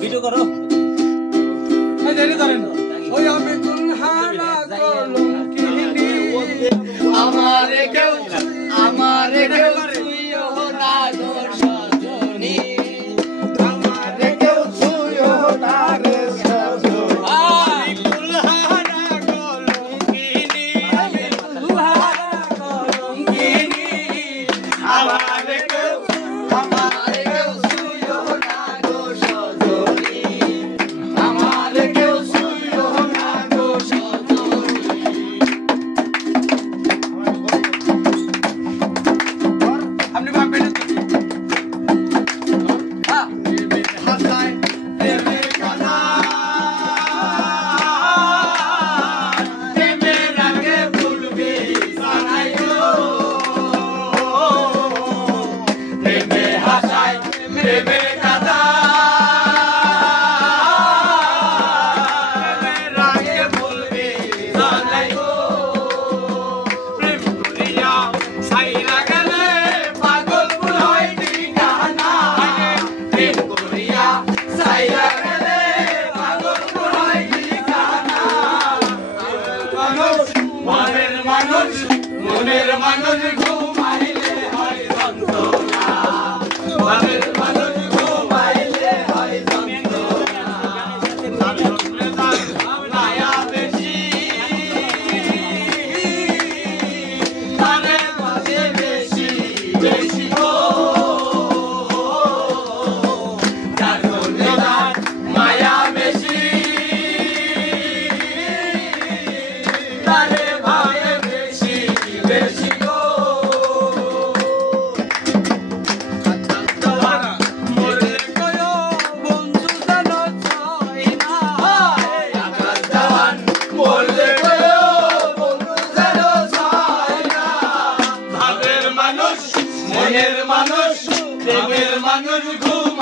Video করো আমারে কেউ ছুঁয়ো না গো সজনী, আমারে কেউ ছুঁয়ো না রে সজনী। ফুলহারা কলঙ্কিনী, ফুলহারা কলঙ্কিনী, আমারে কেউ ছুঁয়ো না গো সজনী, আমারে কেউ ছুঁয়ো না গো সজনী। আপনি ভাববেন হাসায় প্রেমের কথা, প্রেমের আগে ভুলবি জানাই গো, প্রেমে হাসায় প্রেমের কথা, প্রেমের আগে ভুলবি জানাই গো, প্রেম করিয়া সাইরা গেলে পাগল ফুল হয় ঠিকানা, প্রেম করিয়া সাইরা গেলে পাগল ফুল হয় ঠিকানা। মনের মানুষ ঘুমাইলে হয় যন্ত্রণা, মনের মানুষ ঘুমাইলে হয় যন্ত্রণা, মায়া বেশি তারে বাজে বেশি বেশি গো, যার জন্যে তার মায়া বেশি তারে ভাবে বেশি বেশি গো। মরলে কয়ো বন্ধু জানো ছয় না, আকাশ দেওয়ান বললে গো বন্ধু যেন চায় না, ভাবের মানুষ মনের মানুষ প্রেমের মানুষ ঘুম